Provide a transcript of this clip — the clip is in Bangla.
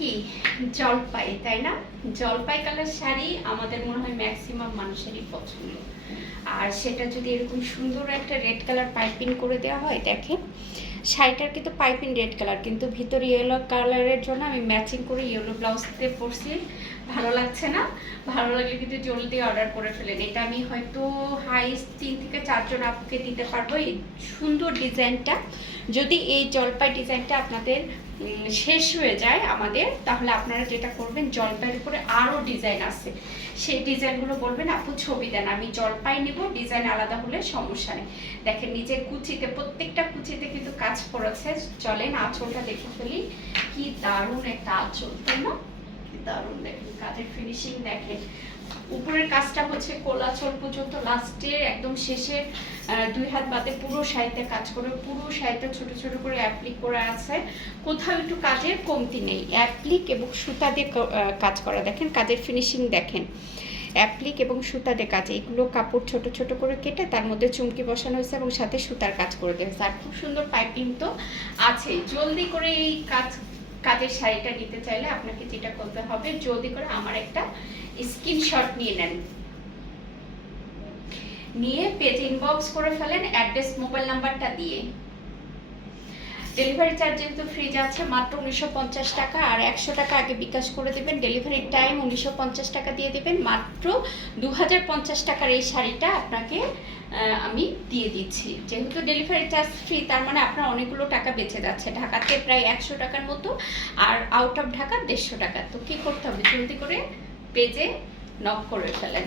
কি জলপাই, তাই না? জলপাই কালার শাড়ি আমাদের মনে হয় ম্যাক্সিমাম মানুষেরই পছন্দ। আর সেটা যদি এরকম সুন্দর একটা রেড কালার পাইপিং করে দেওয়া হয়, দেখেন শাড়িটার কিন্তু পাইপিং রেড কালার, কিন্তু ভিতরে ইয়েলো কালারের জন্য আমি ম্যাচিং করে ইয়েলো ব্লাউজ দিয়ে পরছি। ভালো লাগছে না? ভালো লাগলে কিন্তু জলদি অর্ডার করে ফেলেন। এটা আমি হয়তো হাইস্ট 3 থেকে 4 জন আপুকে দিতে পারবো এই সুন্দর ডিজাইনটা। যদি এই জলপাই ডিজাইনটা আপনাদের শেষ হয়ে যায় আমাদের, তাহলে আপনারা যেটা করবেন, জলপাইয়ের উপরে আরও ডিজাইন আছে, সেই ডিজাইনগুলো বলবেন আপু ছবি দেন, আমি জলপাই নিব, ডিজাইন আলাদা হলে সমস্যা নেই। দেখেন নিচের কুচিতে, প্রত্যেকটা কুচিতে কিন্তু কাজ করেছে। চলেন আঁচলটা দেখে ফেলি। কি দারুণ একটা আঁচল, তাই না? কি দারুণ, দেখেন কাজের ফিনিশিং দেখেন। উপরের কাজটা হচ্ছে কোলাচল পর্যন্ত, লাস্টে একদম শেষে 2 হাত বাদে পুরো শাড়িতে কাজ করে, পুরো শাড়িতে ছোট ছোট করে অ্যাপ্লিক করে আছে, কোথাও একটু কাজের কমতি নেই। অ্যাপ্লিক এবং সুতা দিয়ে কাজ করা, দেখেন কাজের ফিনিশিং দেখেন। অ্যাপ্লিক এবং সুতা দিয়ে কাজ, এগুলো কাপড় ছোট ছোট করে কেটে তার মধ্যে চুমকি বসানো হয়েছে এবং সাথে সুতার কাজ করে দেওয়া হয়েছে। আর খুব সুন্দর পাইপিং তো আছে। জলদি করে এই কাজের শাড়িটা নিতে চাইলে আপনাকে যেটা করতে হবে, জলদি করে আমার একটা স্ক্রিনশট নিয়ে নেন, নিয়ে পেজ ইনবক্স করে ফেলেন অ্যাড্রেস মোবাইল নাম্বারটা দিয়ে। ডেলিভারি চার্জ যেহেতু ফ্রি যাচ্ছে মাত্র 1950 টাকা, আর 100 টাকা আগে বিকাশ করে দেবেন। ডেলিভারির টাইম 1950 টাকা দিয়ে দেবেন। মাত্র 2050 টাকার এই শাড়িটা আপনাকে আমি দিয়ে দিচ্ছি। যেহেতু ডেলিভারি চার্জ ফ্রি, তার মানে আপনার অনেকগুলো টাকা বেঁচে যাচ্ছে। ঢাকাতে প্রায় 100 টাকার মতো, আর আউট অফ ঢাকা 150 টাকা। তো কী করতে হবে, জলদি করে পেজে নক করে ফেলেন।